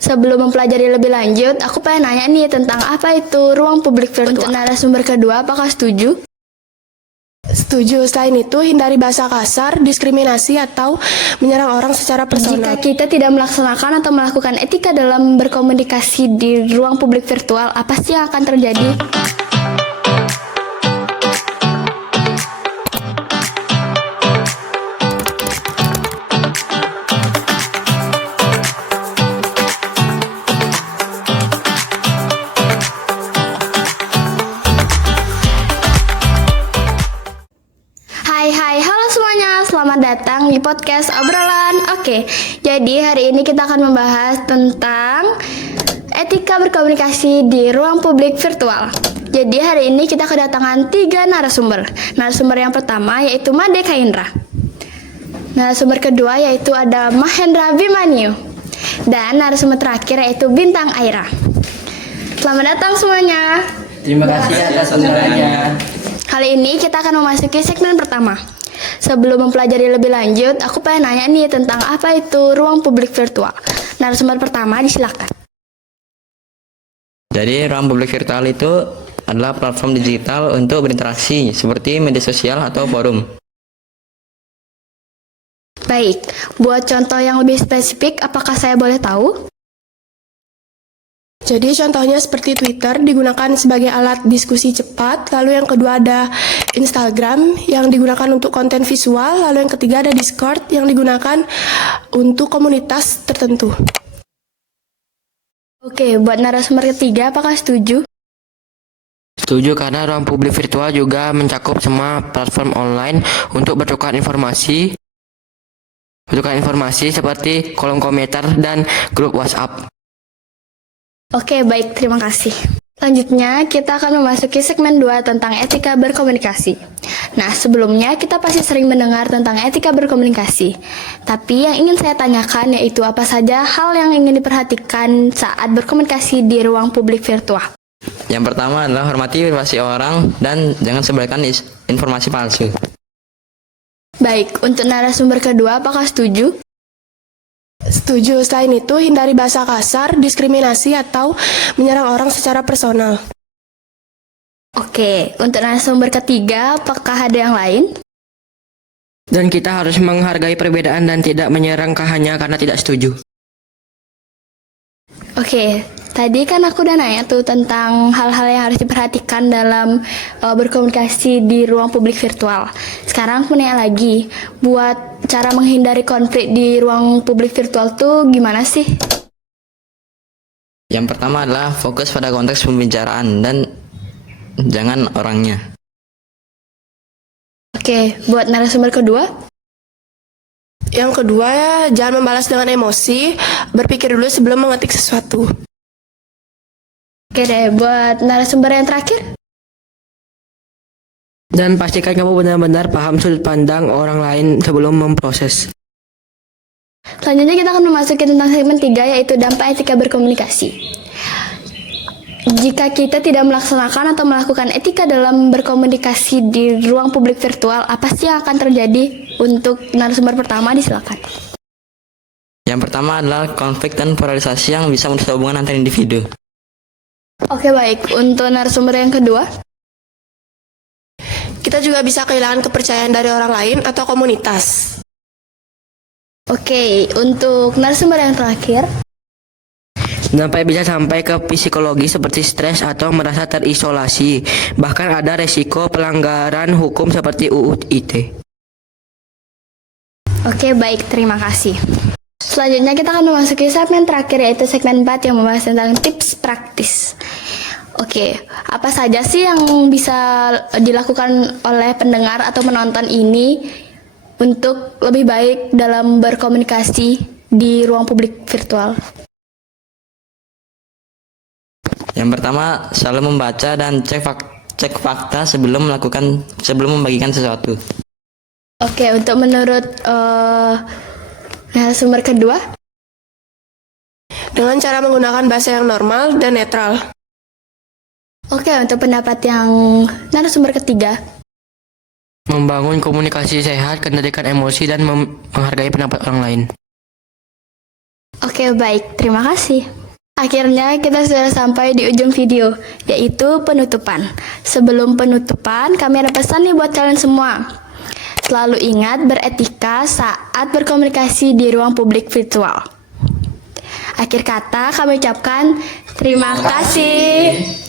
Sebelum mempelajari lebih lanjut, aku pengen nanya nih tentang apa itu ruang publik virtual. Untuk narasumber kedua, apakah setuju? Setuju. Selain itu, hindari bahasa kasar, diskriminasi, atau menyerang orang secara personal. Jika kita tidak melaksanakan atau melakukan etika dalam berkomunikasi di ruang publik virtual, apa sih yang akan terjadi? Hai, halo semuanya, selamat datang di podcast obrolan. Oke, jadi hari ini kita akan membahas tentang etika berkomunikasi di ruang publik virtual. Jadi hari ini kita kedatangan 3 narasumber. Narasumber yang pertama yaitu Made Kaindra. Narasumber kedua yaitu ada Mahendra Bimanyu. Dan narasumber terakhir yaitu Bintang Aira. Selamat datang semuanya. Terima kasih atas undangannya. Kali ini kita akan memasuki segmen pertama. Sebelum mempelajari lebih lanjut, aku pengen nanya nih tentang apa itu ruang publik virtual. Narasumber pertama, disilakan. Jadi ruang publik virtual itu adalah platform digital untuk berinteraksi seperti media sosial atau forum. Baik, buat contoh yang lebih spesifik, apakah saya boleh tahu? Jadi contohnya seperti Twitter digunakan sebagai alat diskusi cepat, lalu yang kedua ada Instagram yang digunakan untuk konten visual, lalu yang ketiga ada Discord yang digunakan untuk komunitas tertentu. Oke, buat narasumber ketiga, apakah setuju? Setuju karena ruang publik virtual juga mencakup semua platform online untuk bertukar informasi seperti kolom komentar dan grup WhatsApp. Oke, baik, terima kasih. Selanjutnya, kita akan memasuki segmen 2 tentang etika berkomunikasi. Nah, sebelumnya kita pasti sering mendengar tentang etika berkomunikasi. Tapi yang ingin saya tanyakan yaitu apa saja hal yang ingin diperhatikan saat berkomunikasi di ruang publik virtual. Yang pertama adalah hormati privasi orang dan jangan sebarkan informasi palsu. Baik, untuk narasumber kedua, apakah setuju? Setuju. Selain itu, hindari bahasa kasar, diskriminasi, atau menyerang orang secara personal. Oke, untuk narasumber ketiga, apakah ada yang lain? Dan kita harus menghargai perbedaan dan tidak menyerang hanya karena tidak setuju. Oke, tadi kan aku udah nanya tuh tentang hal-hal yang harus diperhatikan dalam berkomunikasi di ruang publik virtual. Sekarang aku nanya lagi, buat cara menghindari konflik di ruang publik virtual tuh gimana sih? Yang pertama adalah fokus pada konteks pembicaraan dan jangan orangnya. Oke, buat narasumber kedua? Yang kedua, jangan membalas dengan emosi, berpikir dulu sebelum mengetik sesuatu. Oke deh, buat narasumber yang terakhir? Dan pastikan kamu benar-benar paham sudut pandang orang lain sebelum memproses. Selanjutnya kita akan memasuki tentang segmen 3 yaitu dampak etika berkomunikasi. Jika kita tidak melaksanakan atau melakukan etika dalam berkomunikasi di ruang publik virtual, apa sih yang akan terjadi? Untuk narasumber pertama, disilakan. Yang pertama adalah konflik dan polarisasi yang bisa merusak hubungan antar individu. Oke, baik. Untuk narasumber yang kedua? Kita juga bisa kehilangan kepercayaan dari orang lain atau komunitas. Oke, untuk narasumber yang terakhir? Sampai bisa sampai ke psikologi seperti stres atau merasa terisolasi. Bahkan ada resiko pelanggaran hukum seperti UU ITE. Oke, baik. Terima kasih. Selanjutnya kita akan memasuki segmen terakhir yaitu segmen 4 yang membahas tentang tips praktis. Oke, apa saja sih yang bisa dilakukan oleh pendengar atau penonton ini untuk lebih baik dalam berkomunikasi di ruang publik virtual? Yang pertama, selalu membaca dan cek fakta sebelum membagikan sesuatu. Oke, untuk menurut narasumber kedua? Dengan cara menggunakan bahasa yang normal dan netral. Oke, untuk pendapat yang narasumber ketiga? Membangun komunikasi sehat, kendalikan emosi, dan menghargai pendapat orang lain. Oke, baik. Terima kasih. Akhirnya kita sudah sampai di ujung video, yaitu penutupan. Sebelum penutupan, kami ada pesan nih buat kalian semua. Selalu ingat beretika saat berkomunikasi di ruang publik virtual. Akhir kata kami ucapkan terima kasih.